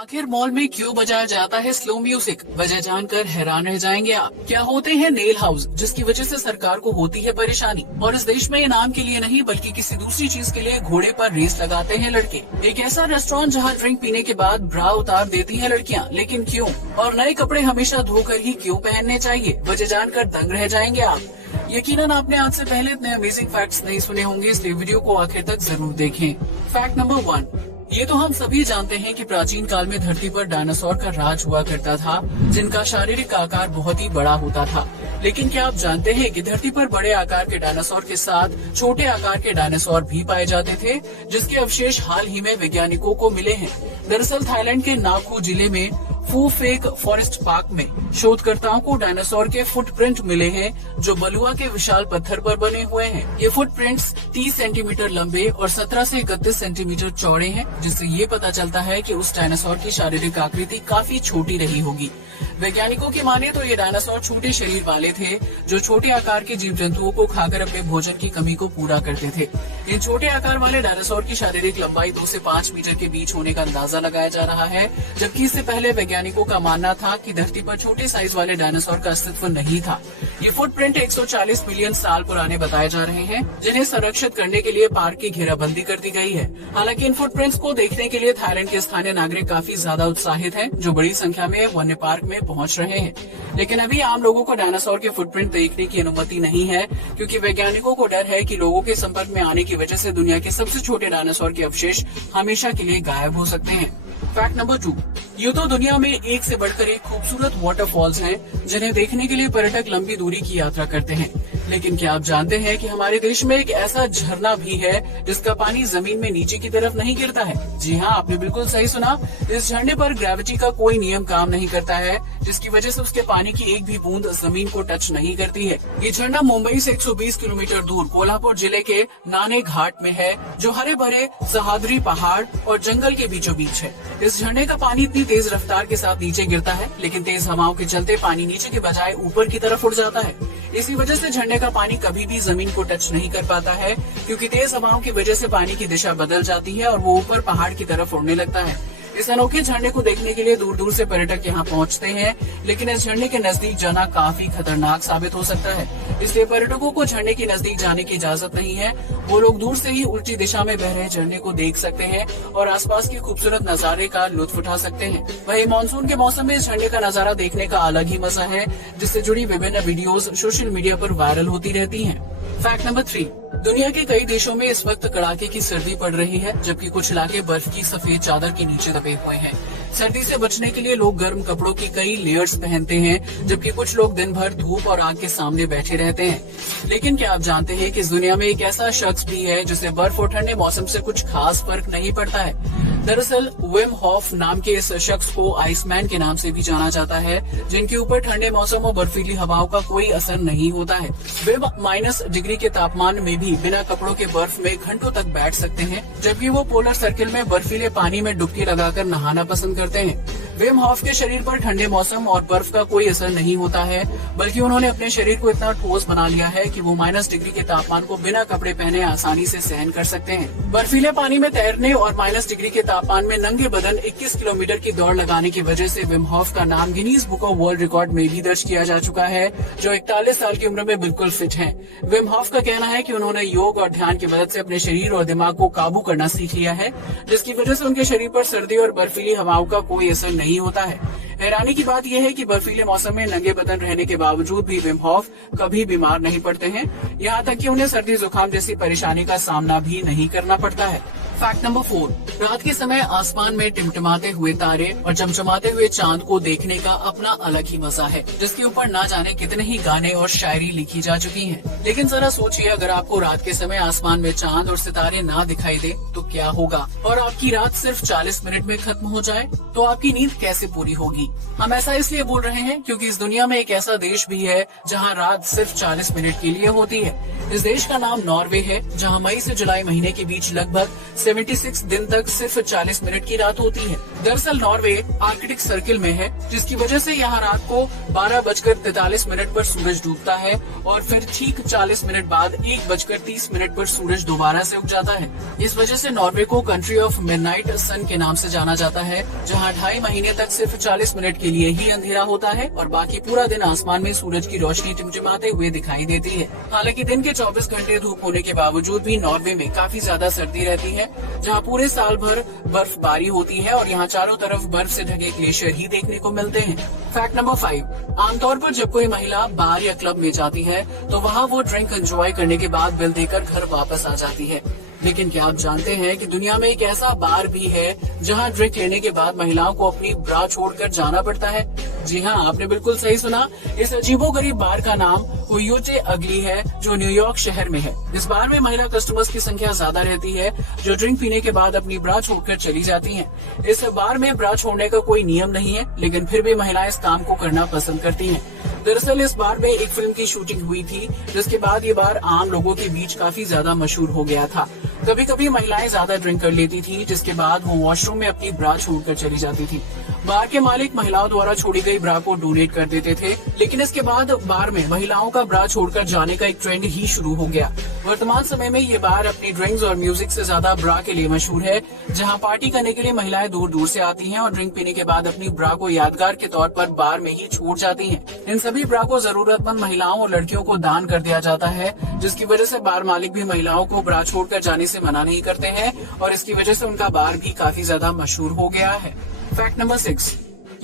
आखिर मॉल में क्यों बजाया जाता है स्लो म्यूजिक? वजह जानकर हैरान रह जाएंगे आप। क्या होते हैं नेल हाउस, जिसकी वजह से सरकार को होती है परेशानी, और इस देश में इनाम के लिए नहीं बल्कि किसी दूसरी चीज के लिए घोड़े पर रेस लगाते हैं लड़के। एक ऐसा रेस्टोरेंट जहां ड्रिंक पीने के बाद ब्रा उतार देती हैं लड़कियां, लेकिन क्यों? और नए कपड़े हमेशा धोकर ही क्यों पहनने चाहिए? वजह जानकर दंग रह जाएंगे आप। यकीनन आपने आज से पहले इतने अमेजिंग फैक्ट्स नहीं सुने होंगे, इसलिए वीडियो को आखिर तक जरूर देखें। फैक्ट नंबर 1, ये तो हम सभी जानते हैं कि प्राचीन काल में धरती पर डायनासोर का राज हुआ करता था, जिनका शारीरिक आकार बहुत ही बड़ा होता था। लेकिन क्या आप जानते हैं कि धरती पर बड़े आकार के डायनासोर के साथ छोटे आकार के डायनासोर भी पाए जाते थे, जिसके अवशेष हाल ही में वैज्ञानिकों को मिले हैं। दरअसल थाईलैंड के नाखू जिले में फू फेक फॉरेस्ट पार्क में शोधकर्ताओं को डायनासोर के फुटप्रिंट मिले हैं, जो बलुआ के विशाल पत्थर पर बने हुए हैं। ये फुटप्रिंट्स 30 सेंटीमीटर लंबे और 17 से 31 सेंटीमीटर चौड़े हैं, जिससे ये पता चलता है कि उस डायनासोर की शारीरिक आकृति काफी छोटी रही होगी। वैज्ञानिकों की माने तो ये डायनासोर छोटे शरीर वाले थे, जो छोटे आकार के जीव जंतुओं को खाकर अपने भोजन की कमी को पूरा करते थे। इन छोटे आकार वाले डायनासोर की शारीरिक लंबाई 2 से 5 मीटर के बीच होने का अंदाजा लगाया जा रहा है, जबकि इससे पहले वैज्ञानिकों का मानना था कि धरती पर छोटे साइज वाले डायनासोर का अस्तित्व नहीं था। ये फुटप्रिंट 140 मिलियन साल पुराने बताए जा रहे हैं, जिन्हें संरक्षित करने के लिए पार्क की घेराबंदी कर दी गई है। हालांकि इन फुटप्रिंट्स को देखने के लिए थाईलैंड के स्थानीय नागरिक काफी ज्यादा उत्साहित हैं, जो बड़ी संख्या में वन्य पार्क में पहुंच रहे हैं। लेकिन अभी आम लोगों को डायनासोर के फुटप्रिंट देखने की अनुमति नहीं है, क्योंकि वैज्ञानिकों को डर है कि लोगों के संपर्क में आने की वजह से दुनिया के सबसे छोटे डायनासोर के अवशेष हमेशा के लिए गायब हो सकते हैं। फैक्ट नंबर 2, यूँ तो दुनिया में एक से बढ़कर एक खूबसूरत वाटरफॉल्स हैं, जिन्हें देखने के लिए पर्यटक लंबी दूरी की यात्रा करते हैं। लेकिन क्या आप जानते हैं कि हमारे देश में एक ऐसा झरना भी है जिसका पानी जमीन में नीचे की तरफ नहीं गिरता है? जी हाँ, आपने बिल्कुल सही सुना। इस झरने पर ग्रेविटी का कोई नियम काम नहीं करता है, जिसकी वजह से उसके पानी की एक भी बूंद जमीन को टच नहीं करती है। ये झरना मुंबई से 120 किलोमीटर दूर कोल्हापुर जिले के नाने घाट में है, जो हरे भरे सह्याद्री पहाड़ और जंगल के बीचों बीच है। इस झरने का पानी इतनी तेज रफ्तार के साथ नीचे गिरता है, लेकिन तेज हवाओं के चलते पानी नीचे के बजाय ऊपर की तरफ उड़ जाता है। इसी वजह से झरने का पानी कभी भी जमीन को टच नहीं कर पाता है, क्योंकि तेज हवाओं की वजह से पानी की दिशा बदल जाती है और वो ऊपर पहाड़ की तरफ उड़ने लगता है। इस अनोखे झरने को देखने के लिए दूर दूर से पर्यटक यहाँ पहुँचते हैं, लेकिन इस झरने के नजदीक जाना काफी खतरनाक साबित हो सकता है, इसलिए पर्यटकों को झरने के नजदीक जाने की इजाजत नहीं है। वो लोग दूर से ही उल्टी दिशा में बह रहे झरने को देख सकते हैं और आसपास के खूबसूरत नजारे का लुत्फ उठा सकते हैं। वहीं मानसून के मौसम में इस झरने का नजारा देखने का अलग ही मजा है, जिससे जुड़ी विभिन्न वीडियोस सोशल मीडिया पर वायरल होती रहती हैं। फैक्ट नंबर 3, दुनिया के कई देशों में इस वक्त कड़ाके की सर्दी पड़ रही है, जबकि कुछ इलाके बर्फ की सफेद चादर के नीचे दबे हुए हैं। सर्दी से बचने के लिए लोग गर्म कपड़ों की कई लेयर्स पहनते हैं, जबकि कुछ लोग दिन भर धूप और आग के सामने बैठे रहते हैं। लेकिन क्या आप जानते हैं कि इस दुनिया में एक ऐसा शख्स भी है जिसे बर्फ और ठंडे मौसम से कुछ खास फर्क नहीं पड़ता है? दरअसल विम हॉफ नाम के इस शख्स को आइसमैन के नाम से भी जाना जाता है, जिनके ऊपर ठंडे मौसम और बर्फीली हवाओं का कोई असर नहीं होता है। वे -डिग्री के तापमान में भी बिना कपड़ों के बर्फ में घंटों तक बैठ सकते हैं, जबकि वो पोलर सर्किल में बर्फीले पानी में डुबकी लगाकर नहाना पसंद करते हैं। विम हॉफ के शरीर पर ठंडे मौसम और बर्फ का कोई असर नहीं होता है, बल्कि उन्होंने अपने शरीर को इतना ठोस बना लिया है कि वो -डिग्री के तापमान को बिना कपड़े पहने आसानी से सहन कर सकते हैं। बर्फीले पानी में तैरने और -डिग्री के तापमान में नंगे बदन 21 किलोमीटर की दौड़ लगाने की वजह से विम हॉफ का नाम Guinness book of world record में भी दर्ज किया जा चुका है, जो 41 साल की उम्र में बिल्कुल फिट हैं। विम हॉफ का कहना है कि उन्होंने योग और ध्यान की मदद से अपने शरीर और दिमाग को काबू करना सीख लिया है, जिसकी वजह से उनके शरीर पर सर्दी और बर्फीली हवाओं का कोई असर नहीं होता है। हैरानी की बात यह है कि बर्फीले मौसम में नंगे बदन रहने के बावजूद भी विम हॉफ कभी बीमार नहीं पड़ते हैं, यहाँ तक कि उन्हें सर्दी जुकाम जैसी परेशानी का सामना भी नहीं करना पड़ता है। फैक्ट नंबर 4, रात के समय आसमान में टिमटिमाते हुए तारे और चमचमाते हुए चांद को देखने का अपना अलग ही मजा है, जिसके ऊपर ना जाने कितने ही गाने और शायरी लिखी जा चुकी हैं। लेकिन जरा सोचिए, अगर आपको रात के समय आसमान में चांद और सितारे ना दिखाई दे तो क्या होगा, और आपकी रात सिर्फ 40 मिनट में खत्म हो जाए तो आपकी नींद कैसे पूरी होगी? हम ऐसा इसलिए बोल रहे हैं क्योंकि इस दुनिया में एक ऐसा देश भी है जहाँ रात सिर्फ 40 मिनट के लिए होती है। इस देश का नाम नॉर्वे है, जहाँ मई से जुलाई महीने के बीच लगभग 76 दिन तक सिर्फ 40 मिनट की रात होती है। दरअसल नॉर्वे आर्कटिक सर्किल में है, जिसकी वजह से यहाँ रात को 12:43 पर सूरज डूबता है और फिर ठीक 40 मिनट बाद 1:30 पर सूरज दोबारा से उग जाता है। इस वजह से नॉर्वे को कंट्री ऑफ मिडनाइट सन के नाम से जाना जाता है, जहाँ 2.5 महीने तक सिर्फ 40 मिनट के लिए ही अंधेरा होता है और बाकी पूरा दिन आसमान में सूरज की रोशनी टिमटिमाते हुए दिखाई देती है। हालांकि दिन के 24 घंटे धूप होने के बावजूद भी नॉर्वे में काफी ज्यादा सर्दी रहती है, जहाँ पूरे साल भर बर्फबारी होती है और यहाँ चारों तरफ बर्फ से ढके ग्लेशियर ही देखने को मिलते हैं। फैक्ट नंबर 5, आमतौर पर जब कोई महिला बार या क्लब में जाती है तो वहाँ वो ड्रिंक एंजॉय करने के बाद बिल देकर घर वापस आ जाती है। लेकिन क्या आप जानते हैं कि दुनिया में एक ऐसा बार भी है जहां ड्रिंक लेने के बाद महिलाओं को अपनी ब्रा छोड़कर जाना पड़ता है? जी हाँ, आपने बिल्कुल सही सुना। इस अजीबोगरीब बार का नाम कोयोटे अगली है, जो न्यूयॉर्क शहर में है। इस बार में महिला कस्टमर्स की संख्या ज्यादा रहती है, जो ड्रिंक पीने के बाद अपनी ब्रा छोड़कर चली जाती हैं। इस बार में ब्रा छोड़ने का कोई नियम नहीं है, लेकिन फिर भी महिलाएं इस काम को करना पसंद करती हैं। दरअसल इस बार में एक फिल्म की शूटिंग हुई थी, जिसके बाद ये बार आम लोगों के बीच काफी ज्यादा मशहूर हो गया था। कभी कभी महिलाएं ज्यादा ड्रिंक कर लेती थी, जिसके बाद वो वॉशरूम में अपनी ब्रा छोड़कर चली जाती थी। बार के मालिक महिलाओं द्वारा छोड़ी गई ब्रा को डोनेट कर देते थे, लेकिन इसके बाद बार में महिलाओं का ब्रा छोड़कर जाने का एक ट्रेंड ही शुरू हो गया। वर्तमान समय में ये बार अपनी ड्रिंक्स और म्यूजिक से ज्यादा ब्रा के लिए मशहूर है, जहां पार्टी करने के लिए महिलाएं दूर दूर से आती हैं और ड्रिंक पीने के बाद अपनी ब्रा को यादगार के तौर पर बार में ही छोड़ जाती हैं। इन सभी ब्रा को जरूरतमंद महिलाओं और लड़कियों को दान कर दिया जाता है, जिसकी वजह से बार मालिक भी महिलाओं को ब्रा छोड़कर जाने से मना नहीं करते हैं और इसकी वजह से उनका बार भी काफी ज्यादा मशहूर हो गया है। फैक्ट नंबर 6,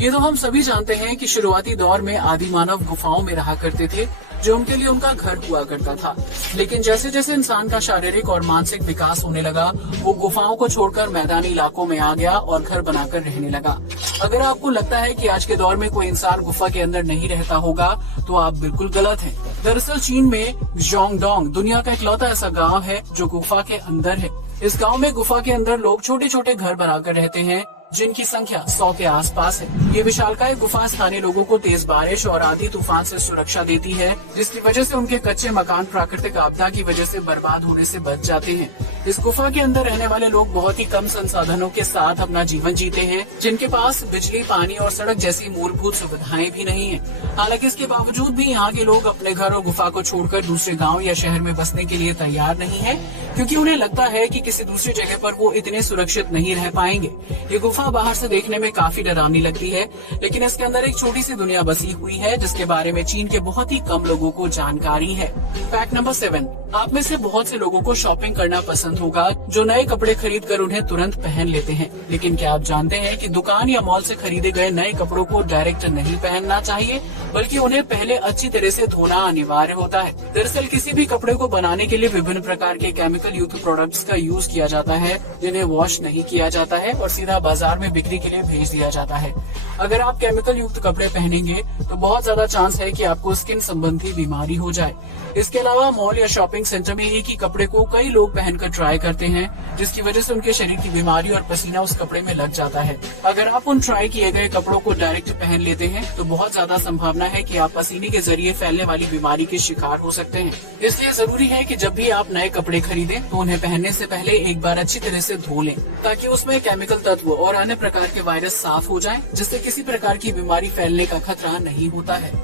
ये तो हम सभी जानते हैं कि शुरुआती दौर में आदि मानव गुफाओं में रहा करते थे, जो उनके लिए उनका घर हुआ करता था। लेकिन जैसे जैसे इंसान का शारीरिक और मानसिक विकास होने लगा, वो गुफाओं को छोड़कर मैदानी इलाकों में आ गया और घर बनाकर रहने लगा। अगर आपको लगता है कि आज के दौर में कोई इंसान गुफा के अंदर नहीं रहता होगा, तो आप बिल्कुल गलत हैं। दरअसल चीन में जोंगडोंग दुनिया का इकलौता ऐसा गाँव है जो गुफा के अंदर है। इस गाँव में गुफा के अंदर लोग छोटे छोटे घर बनाकर रहते हैं, जिनकी संख्या 100 के आसपास है। ये विशालकाय गुफा स्थानीय लोगों को तेज बारिश और आंधी तूफान से सुरक्षा देती है, जिसकी वजह से उनके कच्चे मकान प्राकृतिक आपदा की वजह से बर्बाद होने से बच जाते हैं। इस गुफा के अंदर रहने वाले लोग बहुत ही कम संसाधनों के साथ अपना जीवन जीते हैं, जिनके पास बिजली, पानी और सड़क जैसी मूलभूत सुविधाएं भी नहीं है। हालांकि इसके बावजूद भी यहाँ के लोग अपने घर और गुफा को छोड़कर दूसरे गाँव या शहर में बसने के लिए तैयार नहीं है, क्योंकि उन्हें लगता है कि किसी दूसरी जगह पर वो इतने सुरक्षित नहीं रह पाएंगे। ये गुफा बाहर से देखने में काफी डरावनी लगती है, लेकिन इसके अंदर एक छोटी सी दुनिया बसी हुई है, जिसके बारे में चीन के बहुत ही कम लोगों को जानकारी है। फैक्ट नंबर 7, आप में से बहुत से लोगों को शॉपिंग करना पसंद होगा, जो नए कपड़े खरीद कर उन्हें तुरंत पहन लेते हैं। लेकिन क्या आप जानते हैं कि दुकान या मॉल से खरीदे गए नए कपड़ों को डायरेक्ट नहीं पहनना चाहिए, बल्कि उन्हें पहले अच्छी तरह से धोना अनिवार्य होता है। दरअसल किसी भी कपड़े को बनाने के लिए विभिन्न प्रकार के केमिकल युक्त प्रोडक्ट्स का यूज किया जाता है, जिन्हें वॉश नहीं किया जाता है और सीधा बाजार में बिक्री के लिए भेज दिया जाता है। अगर आप केमिकल युक्त कपड़े पहनेंगे तो बहुत ज्यादा चांस है कि आपको स्किन संबंधी बीमारी हो जाए। इसके अलावा मॉल या शॉपिंग सेंटर में एक ही कपड़े को कई लोग पहनकर ट्राई करते हैं, जिसकी वजह से उनके शरीर की बीमारी और पसीना उस कपड़े में लग जाता है। अगर आप उन ट्राई किए गए कपड़ों को डायरेक्ट पहन लेते हैं तो बहुत ज्यादा संभावना है कि आप पसीने के जरिए फैलने वाली बीमारी के शिकार हो सकते हैं। इसलिए जरूरी है कि जब भी आप नए कपड़े खरीदें तो उन्हें पहनने से पहले एक बार अच्छी तरह से धो लें, ताकि उसमें केमिकल तत्व और अन्य प्रकार के वायरस साफ हो जाएं, जिससे किसी प्रकार की बीमारी फैलने का खतरा नहीं होता है।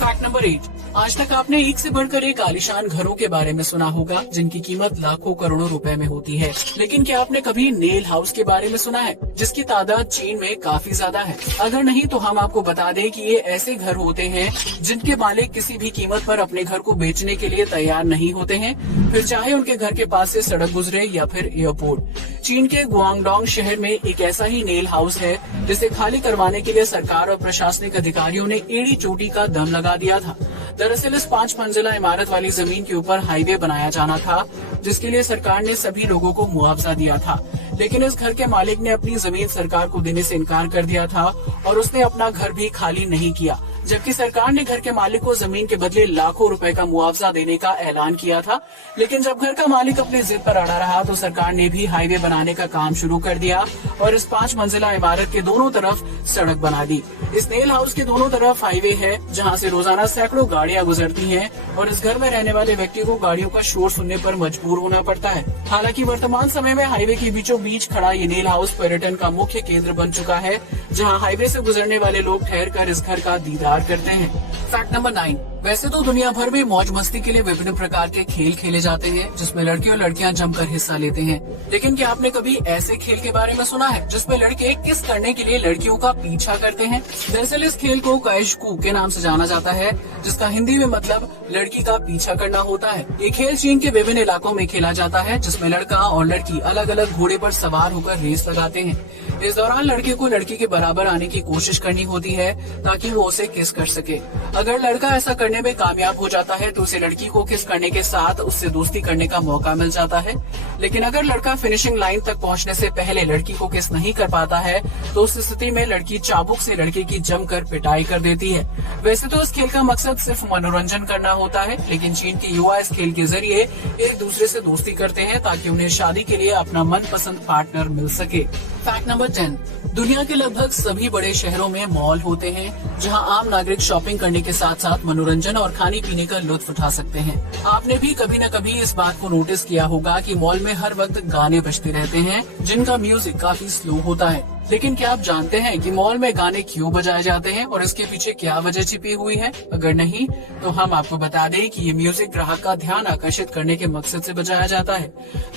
फैक्ट नंबर 8, आज तक आपने एक से बढ़कर एक आलीशान घरों के बारे में सुना होगा, जिनकी कीमत लाखों करोड़ों रुपए में होती है। लेकिन क्या आपने कभी नेल हाउस के बारे में सुना है, जिसकी तादाद चीन में काफी ज्यादा है? अगर नहीं तो हम आपको बता दें कि ये ऐसे घर होते हैं जिनके मालिक किसी भी कीमत पर अपने घर को बेचने के लिए तैयार नहीं होते हैं, फिर चाहे उनके घर के पास से सड़क गुजरे या फिर एयरपोर्ट। चीन के गुआंगडोंग शहर में एक ऐसा ही नेल हाउस है, जिसे खाली करवाने के लिए सरकार और प्रशासनिक अधिकारियों ने एड़ी चोटी का दम लगा दिया था। दरअसल इस 5 मंजिला इमारत वाली जमीन के ऊपर हाईवे बनाया जाना था, जिसके लिए सरकार ने सभी लोगों को मुआवजा दिया था। लेकिन इस घर के मालिक ने अपनी जमीन सरकार को देने से इनकार कर दिया था और उसने अपना घर भी खाली नहीं किया, जबकि सरकार ने घर के मालिक को जमीन के बदले लाखों रुपए का मुआवजा देने का ऐलान किया था। लेकिन जब घर का मालिक अपनी जिद पर अड़ा रहा तो सरकार ने भी हाईवे बनाने का काम शुरू कर दिया और इस 5 मंजिला इमारत के दोनों तरफ सड़क बना दी। इस नेल हाउस के दोनों तरफ हाईवे है, जहां से रोजाना सैकड़ों गाड़ियां गुजरती हैं और इस घर में रहने वाले व्यक्ति को गाड़ियों का शोर सुनने पर मजबूर होना पड़ता है। हालांकि वर्तमान समय में हाईवे के बीचों बीच खड़ा ये नेल हाउस पर्यटन का मुख्य केंद्र बन चुका है, जहां हाईवे से गुजरने वाले लोग ठहर कर इस घर का दीदार करते हैं। Fact number 9। वैसे तो दुनिया भर में मौज मस्ती के लिए विभिन्न प्रकार के खेल खेले जाते हैं, जिसमें लड़के और लड़कियां जमकर हिस्सा लेते हैं। लेकिन क्या आपने कभी ऐसे खेल के बारे में सुना है जिसमें लड़के किस करने के लिए लड़कियों का पीछा करते हैं? दरअसल इस खेल को कैशकू के नाम से जाना जाता है, जिसका हिंदी में मतलब लड़की का पीछा करना होता है। ये खेल चीन के विभिन्न इलाकों में खेला जाता है, जिसमें लड़का और लड़की अलग अलग घोड़े पर सवार होकर रेस लगाते हैं। इस दौरान लड़के को लड़की के बराबर आने की कोशिश करनी होती है ताकि वो उसे किस कर सके। अगर लड़का ऐसा करने में कामयाब हो जाता है तो उसे लड़की को किस करने के साथ उससे दोस्ती करने का मौका मिल जाता है। लेकिन अगर लड़का फिनिशिंग लाइन तक पहुंचने से पहले लड़की को किस नहीं कर पाता है तो उस स्थिति में लड़की चाबुक से लड़के की जमकर पिटाई कर देती है। वैसे तो इस खेल का मकसद सिर्फ मनोरंजन करना होता है, लेकिन चीन के युवा इस खेल के जरिए एक दूसरे से दोस्ती करते हैं ताकि उन्हें शादी के लिए अपना मनपसंद पार्टनर मिल सके। Fact number 10। दुनिया के लगभग सभी बड़े शहरों में मॉल होते हैं, जहां आम नागरिक शॉपिंग करने के साथ साथ मनोरंजन और खाने पीने का लुत्फ उठा सकते हैं। आपने भी कभी न कभी इस बात को नोटिस किया होगा कि मॉल में हर वक्त गाने बजते रहते हैं, जिनका म्यूजिक काफी स्लो होता है। लेकिन क्या आप जानते हैं कि मॉल में गाने क्यों बजाए जाते हैं और इसके पीछे क्या वजह छिपी हुई है? अगर नहीं तो हम आपको बता दें कि ये म्यूजिक ग्राहक का ध्यान आकर्षित करने के मकसद से बजाया जाता है।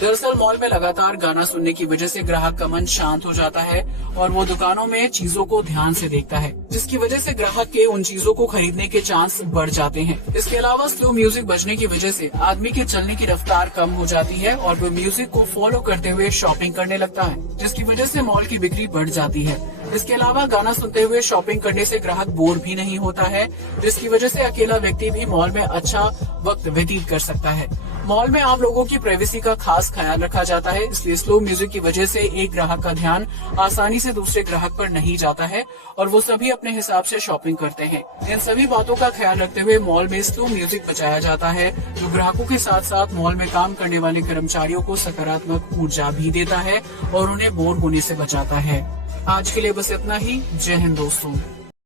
दरअसल मॉल में लगातार गाना सुनने की वजह से ग्राहक का मन शांत हो जाता है और वो दुकानों में चीजों को ध्यान से देखता है, जिसकी वजह से ग्राहक के उन चीजों को खरीदने के चांस बढ़ जाते हैं। इसके अलावा स्लो म्यूजिक बजने की वजह से आदमी के चलने की रफ्तार कम हो जाती है और वो म्यूजिक को फॉलो करते हुए शॉपिंग करने लगता है, जिसकी वजह से मॉल की बिक्री बढ़ जाती है। इसके अलावा गाना सुनते हुए शॉपिंग करने से ग्राहक बोर भी नहीं होता है, जिसकी वजह से अकेला व्यक्ति भी मॉल में अच्छा वक्त व्यतीत कर सकता है। मॉल में आम लोगों की प्राइवेसी का खास ख्याल रखा जाता है, इसलिए स्लो म्यूजिक की वजह से एक ग्राहक का ध्यान आसानी से दूसरे ग्राहक पर नहीं जाता है और वो सभी अपने हिसाब से शॉपिंग करते हैं। इन सभी बातों का ख्याल रखते हुए मॉल में स्लो म्यूजिक बजाया जाता है, जो ग्राहकों के साथ साथ मॉल में काम करने वाले कर्मचारियों को सकारात्मक ऊर्जा भी देता है और उन्हें बोर होने से बचाता है। आज के लिए बस इतना ही। जय हिंद दोस्तों।